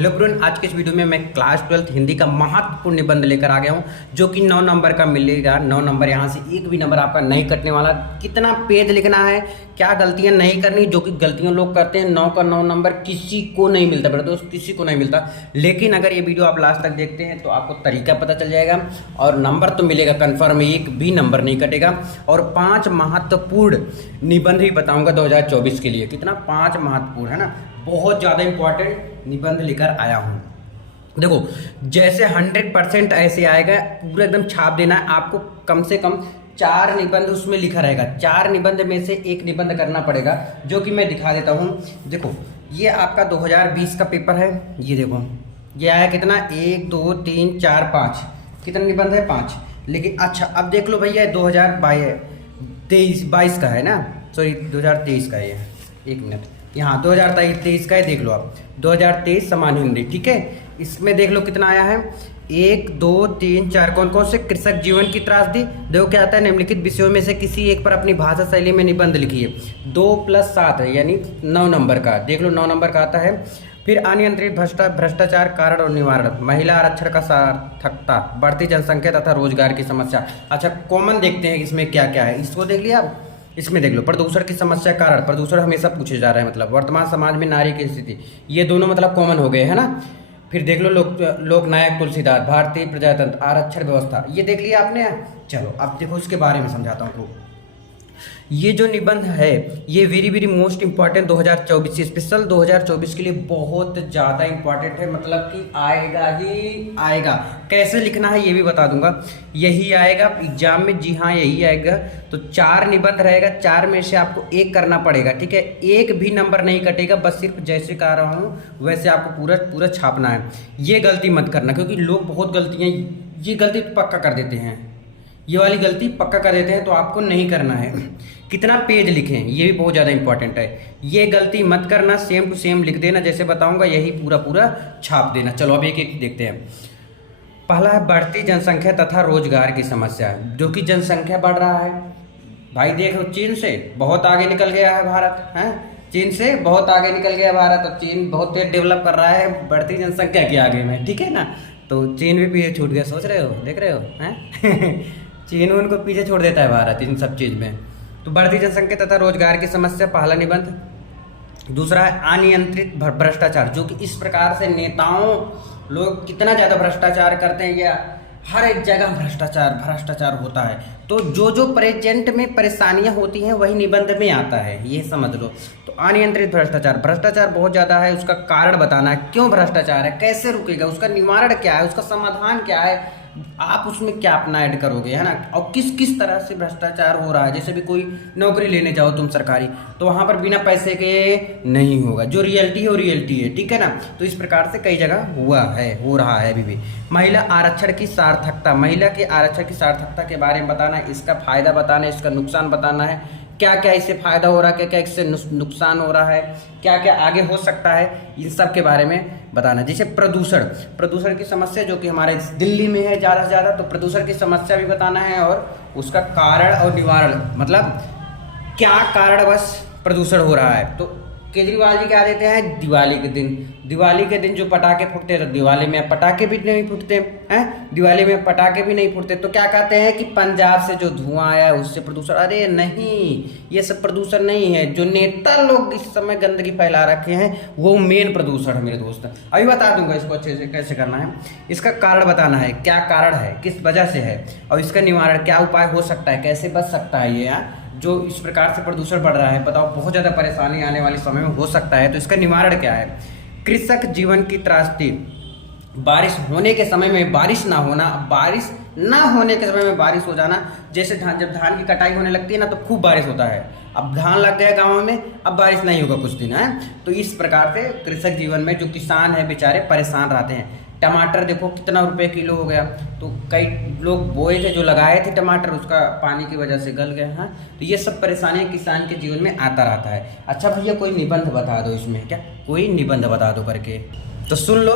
Hello friend, आज के इस वीडियो में मैं क्लास 12 हिंदी का महत्वपूर्ण निबंध लेकर आ गया हूं जो कि 9 नंबर का मिलेगा। 9 नंबर यहां से एक भी नंबर आपका नहीं कटने वाला। कितना पेज लिखना है, क्या गलतियां नहीं करनी, जो कि गलतियां लोग करते हैं। 9 का 9 नंबर किसी को नहीं मिलता बेटा दोस्त, किसी को नहीं मिलता। लेकिन अगर ये वीडियो आप लास्ट तक देखते हैं तो आपको तरीका पता चल जाएगा और नंबर तो मिलेगा कन्फर्म, एक भी नंबर नहीं कटेगा। और 5 महत्वपूर्ण निबंध भी बताऊँगा 2024 के लिए। कितना 5 महत्वपूर्ण है ना, बहुत ज़्यादा इंपॉर्टेंट निबंध लेकर आया हूँ। देखो जैसे 100% ऐसे आएगा, पूरा एकदम छाप देना है आपको। कम से कम 4 निबंध उसमें लिखा रहेगा। 4 निबंध में से एक निबंध करना पड़ेगा, जो कि मैं दिखा देता हूँ। देखो ये आपका 2020 का पेपर है। ये देखो ये आया कितना, 1 2 3 4 5, कितना निबंध है 5। लेकिन अच्छा अब देख लो भैया 2022 का है ना, सॉरी 2023 का है ये। एक मिनट, यहाँ 2023 का है, देख लो आप 2023 सामान्य हिंदी, ठीक है। इसमें देख लो कितना आया है, 1 2 3 4। कौन कौन से? कृषक जीवन की त्रासदी। देखो क्या आता है, निम्नलिखित विषयों में से किसी एक पर अपनी भाषा शैली में निबंध लिखिए। 2 + 7 है यानी 9 नंबर का। देख लो 9 नंबर का आता है। फिर अनियंत्रित भ्रष्टाचार, कारण और निवारण, महिला आरक्षण का सार्थकता, बढ़ती जनसंख्या तथा रोजगार की समस्या। अच्छा कॉमन देखते हैं इसमें क्या क्या है, इसको देख लिया आप। इसमें देख लो प्रदूषण की समस्या, कारण, प्रदूषण हमेशा पूछे जा रहे हैं, मतलब वर्तमान समाज में नारी की स्थिति, ये दोनों मतलब कॉमन हो गए है ना। फिर देख लो लोकनायक तुलसीदास, भारतीय प्रजातंत्र, आरक्षण व्यवस्था, ये देख लिया आपने। चलो अब देखो इसके बारे में समझाता हूँ आपको। ये जो निबंध है ये वेरी मोस्ट इंपॉर्टेंट 2024 स्पेशल 2024 के लिए बहुत ज़्यादा इंपॉर्टेंट है, मतलब कि आएगा ही आएगा। कैसे लिखना है ये भी बता दूंगा, यही आएगा एग्जाम में। जी हाँ यही आएगा। तो 4 निबंध रहेगा, 4 में से आपको एक करना पड़ेगा, ठीक है। एक भी नंबर नहीं कटेगा, बस सिर्फ जैसे कह रहा हूँ वैसे आपको पूरा छापना है। ये गलती मत करना, क्योंकि लोग बहुत गलतियाँ, ये गलती पक्का कर देते हैं, ये वाली गलती पक्का कर देते हैं, तो आपको नहीं करना है। कितना पेज लिखें ये भी बहुत ज़्यादा इंपॉर्टेंट है। ये गलती मत करना, सेम टू सेम लिख देना जैसे बताऊंगा, यही पूरा छाप देना। चलो अब एक एक देखते हैं। पहला है बढ़ती जनसंख्या तथा रोजगार की समस्या, जो कि जनसंख्या बढ़ रहा है भाई। देखो चीन से बहुत आगे निकल गया है भारत, है चीन से बहुत आगे निकल गया भारत, और चीन बहुत तेज डेवलप कर रहा है बढ़ती जनसंख्या के आगे में, ठीक है ना। तो चीन भी पीछे छूट गया, सोच रहे हो, देख रहे हो हैं चीन उनको पीछे छोड़ देता है भारत इन सब चीज़ में। तो बढ़ती जनसंख्या तथा रोजगार की समस्या पहला निबंध। दूसरा है अनियंत्रित भ्रष्टाचार, जो कि इस प्रकार से नेताओं लोग कितना ज़्यादा भ्रष्टाचार करते हैं, या हर एक जगह भ्रष्टाचार होता है। तो जो प्रेजेंट में परेशानियां होती हैं वही निबंध में आता है, ये समझ लो। तो अनियंत्रित भ्रष्टाचार बहुत ज़्यादा है, उसका कारण बताना है, क्यों भ्रष्टाचार है, कैसे रुकेगा, उसका निवारण क्या है, उसका समाधान क्या है, आप उसमें क्या अपना ऐड करोगे, है ना। और किस किस तरह से भ्रष्टाचार हो रहा है। जैसे भी कोई नौकरी लेने जाओ तुम सरकारी, तो वहाँ पर बिना पैसे के नहीं होगा, जो रियलिटी है वो रियलिटी है, ठीक है ना। तो इस प्रकार से कई जगह हो रहा है अभी भी। महिला आरक्षण की सार्थकता, महिला के आरक्षण की सार्थकता के बारे में बताना है, इसका फायदा बताना है, इसका नुकसान बताना है, क्या क्या इससे फायदा हो रहा है, क्या क्या इससे नुकसान हो रहा है, क्या क्या आगे हो सकता है, इन सब के बारे में बताना है। जैसे प्रदूषण की समस्या जो कि हमारे दिल्ली में है ज़्यादा से ज़्यादा, तो प्रदूषण की समस्या भी बताना है, और उसका कारण और निवारण, मतलब क्या कारणवश प्रदूषण हो रहा है। तो केजरीवाल जी क्या देते हैं, दिवाली के दिन जो पटाखे फूटते हैं, तो दिवाली में पटाखे भी नहीं फूटते हैं, दिवाली में पटाखे भी नहीं फूटते, तो क्या कहते हैं कि पंजाब से जो धुआं आया है उससे प्रदूषण। अरे नहीं, ये सब प्रदूषण नहीं है, जो नेता लोग इस समय गंदगी फैला रखे हैं वो मेन प्रदूषण है मेरे दोस्त। अभी बता दूंगा इसको अच्छे से कैसे करना है। इसका कारण बताना है, क्या कारण है, किस वजह से है, और इसका निवारण क्या उपाय हो सकता है, कैसे बच सकता है ये, जो इस प्रकार से प्रदूषण बढ़ रहा है। बताओ बहुत ज़्यादा परेशानी आने वाले समय में हो सकता है, तो इसका निवारण क्या है। कृषक जीवन की त्रासदी, बारिश होने के समय में बारिश ना होना, बारिश ना होने के समय में बारिश हो जाना। जैसे जब धान की कटाई होने लगती है ना, तो खूब बारिश होता है। अब धान लग गया गाँव में, अब बारिश नहीं होगा कुछ दिन, है। तो इस प्रकार से कृषक जीवन में जो किसान है बेचारे परेशान रहते हैं। टमाटर देखो कितना रुपए किलो हो गया, तो कई लोग बोए थे, जो लगाए थे टमाटर, उसका पानी की वजह से गल गया है। तो ये सब परेशानियां किसान के जीवन में आता रहता है। अच्छा भैया कोई निबंध बता दो इसमें, क्या कोई निबंध बता दो करके, तो सुन लो।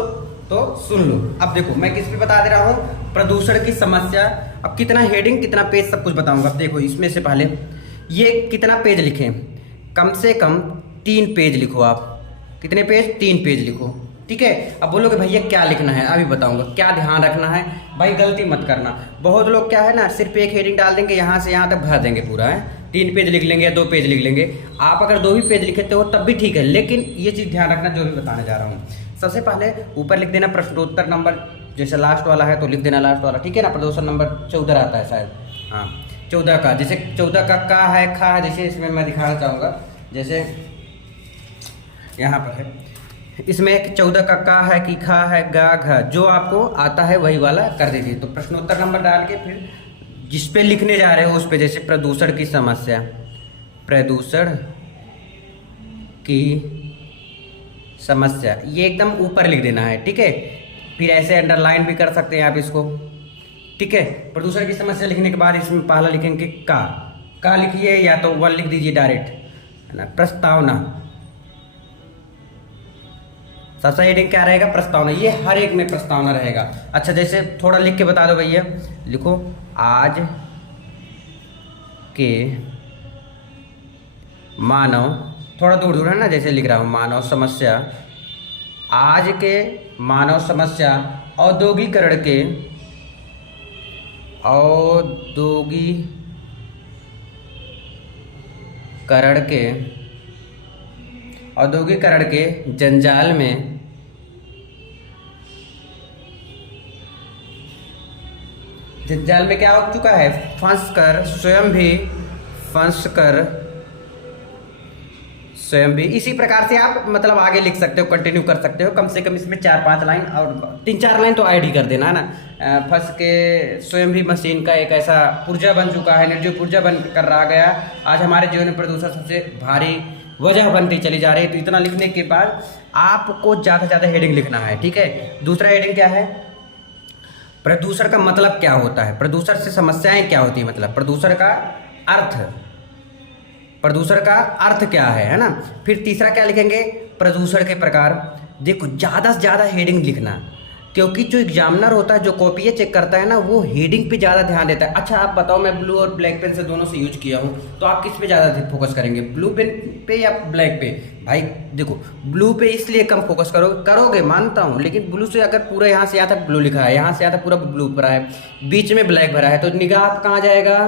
अब देखो मैं किस पे बता दे रहा हूँ, प्रदूषण की समस्या। अब कितना हेडिंग कितना पेज सब कुछ बताऊंगा। अब देखो इसमें से पहले ये कितना पेज लिखें, कम से कम 3 पेज लिखो आप। कितने पेज? 3 पेज लिखो। ठीक है। अब बोलोगे भैया क्या लिखना है, अभी बताऊंगा क्या ध्यान रखना है। भाई गलती मत करना, बहुत लोग क्या है ना सिर्फ एक हेडिंग डाल देंगे, यहाँ से यहाँ तक भर देंगे पूरा है, 3 पेज लिख लेंगे या 2 पेज लिख लेंगे। आप अगर 2 भी पेज लिखते हो तब भी ठीक है, लेकिन ये चीज़ ध्यान रखना जो भी बताने जा रहा हूँ। सबसे पहले ऊपर लिख देना प्रश्नोत्तर नंबर, जैसे लास्ट वाला है तो लिख देना लास्ट वाला, ठीक है ना। प्रदूषण नंबर 14 आता है शायद, हाँ 14 का, जैसे 14 का है खा है, जैसे इसमें मैं दिखाना चाहूँगा, जैसे यहाँ पर है, इसमें 14 का है कि खा है गा घा, जो आपको आता है वही वाला कर दीजिए। तो प्रश्नोत्तर नंबर डाल के फिर जिस पे लिखने जा रहे हो उस पे, जैसे प्रदूषण की समस्या, प्रदूषण की समस्या, ये एकदम ऊपर लिख देना है, ठीक है। फिर ऐसे अंडरलाइन भी कर सकते हैं आप इसको, ठीक है। प्रदूषण की समस्या लिखने के बाद इसमें पहला लिखेंगे का लिखिए, या तो 1 लिख दीजिए डायरेक्ट, है ना। प्रस्तावना, सबसे हेडिंग क्या रहेगा, प्रस्तावना, ये हर एक में प्रस्तावना रहेगा। अच्छा जैसे थोड़ा लिख के बता दो भैया, लिखो आज के मानव, थोड़ा दूर दूर है ना, जैसे लिख रहा हूँ मानव समस्या, आज के मानव समस्या औद्योगिकरण के जंजाल में क्या हो चुका है, फंस कर स्वयं भी। इसी प्रकार से आप मतलब आगे लिख सकते हो, कंटिन्यू कर सकते हो। कम से कम इसमें 4-5 लाइन और 3-4 लाइन तो ऐड ही कर देना, है ना। फंस के स्वयं भी मशीन का एक ऐसा पुर्जा बन चुका है, निर्जीव पुर्जा बन कर रह गया। आज हमारे जीवन में प्रदूषण सबसे भारी वजह बनती चली जा रही है। तो इतना लिखने के बाद आपको ज़्यादा से ज़्यादा हेडिंग लिखना है, ठीक है। दूसरा हेडिंग क्या है, प्रदूषण का मतलब क्या होता है, प्रदूषण से समस्याएं क्या होती है, मतलब प्रदूषण का अर्थ क्या है ना। फिर तीसरा क्या लिखेंगे, प्रदूषण के प्रकार। देखो ज़्यादा से ज़्यादा हेडिंग लिखना, क्योंकि जो एग्जामिनर होता है, जो कॉपी चेक करता है ना, वो हेडिंग पे ज़्यादा ध्यान देता है। अच्छा आप बताओ, मैं ब्लू और ब्लैक पेन से दोनों से यूज किया हूँ, तो आप किस पे ज़्यादा फोकस करेंगे, ब्लू पेन पे या ब्लैक पे? भाई देखो, ब्लू पे इसलिए कम फोकस करोगे मानता हूँ, लेकिन ब्लू से अगर पूरा यहाँ से यहाँ तक ब्लू लिखा है, यहाँ से यहाँ तक पूरा ब्लू भरा है, बीच में ब्लैक भरा है, तो निगाह कहाँ जाएगा,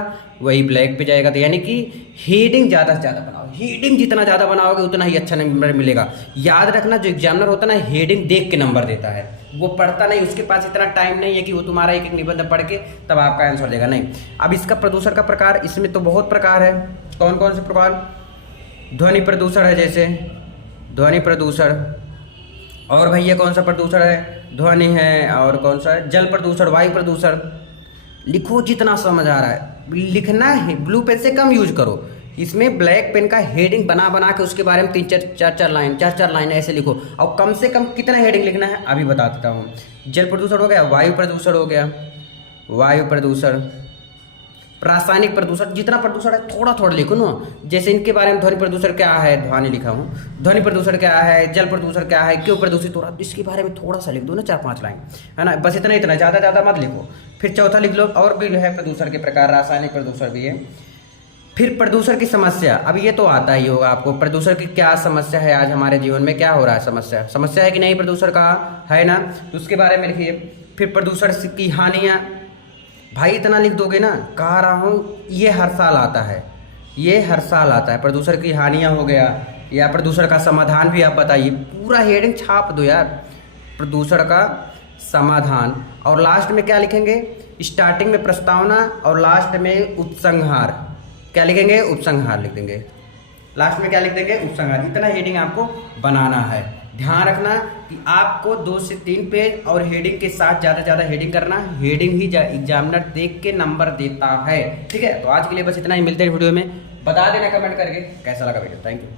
वही ब्लैक पे जाएगा। तो यानी कि हेडिंग ज़्यादा से ज़्यादा बनाओ, हेडिंग जितना ज़्यादा बनाओगे उतना ही अच्छा नंबर मिलेगा। याद रखना, जो एग्जामिनर होता है ना, हेडिंग देख के नंबर देता है, वो पढ़ता नहीं, उसके पास इतना टाइम नहीं है कि वो तुम्हारा एक एक निबंध पढ़ के तब आपका आंसर देगा, नहीं। अब इसका प्रदूषण का प्रकार, इसमें तो बहुत प्रकार है। कौन कौन से प्रकार, ध्वनि प्रदूषण है, जैसे ध्वनि प्रदूषण, और भैया कौन सा प्रदूषण है, ध्वनि है, और कौन सा है, जल प्रदूषण, वायु प्रदूषण। लिखो जितना समझ आ रहा है, लिखना है, ब्लू पेन से कम यूज करो। इसमें ब्लैक पेन का हेडिंग बना बना के उसके बारे में 4-4 लाइन ऐसे लिखो। और कम से कम कितना हेडिंग लिखना है अभी बता देता हूँ। जल प्रदूषण हो गया, वायु प्रदूषण हो गया, वायु प्रदूषण, रासायनिक प्रदूषण, जितना प्रदूषण है थोड़ा थोड़ा लिखो ना। जैसे इनके बारे में ध्वनि प्रदूषण क्या है, ध्वनि लिखा हूँ, ध्वनि प्रदूषण क्या है, जल प्रदूषण क्या है, क्यों प्रदूषित हो रहा है, इसके बारे में थोड़ा सा लिख दो ना, 4-5 लाइन, है ना। बस इतना ज़्यादा मत लिखो। फिर चौथा लिख लो, और भी है प्रदूषण के प्रकार, रासायनिक प्रदूषण भी है। फिर प्रदूषण की समस्या, अब ये तो आता ही होगा आपको, प्रदूषण की क्या समस्या है, आज हमारे जीवन में क्या हो रहा है, समस्या है कि नहीं प्रदूषण का, है ना, तो उसके बारे में लिखिए। फिर प्रदूषण की हानियाँ, भाई इतना लिख दोगे ना, कह रहा हूँ ये हर साल आता है, प्रदूषण की हानियाँ हो गया, या प्रदूषण का समाधान भी आप बताइए, पूरा हेडिंग छाप दो यार, प्रदूषण का समाधान। और लास्ट में क्या लिखेंगे, स्टार्टिंग में प्रस्तावना और लास्ट में उपसंहार। क्या लिखेंगे, उपसंहार लिख देंगे, लास्ट में क्या लिख देंगे, उपसंहार। इतना हेडिंग आपको बनाना है। ध्यान रखना कि आपको 2 से 3 पेज और हेडिंग के साथ ज़्यादा से ज़्यादा हेडिंग करना, हेडिंग ही एग्जामिनर देख के नंबर देता है, ठीक है। तो आज के लिए बस इतना ही, मिलते हैं वीडियो में, बता देना कमेंट करके कैसा लगा वीडियो। Thank you.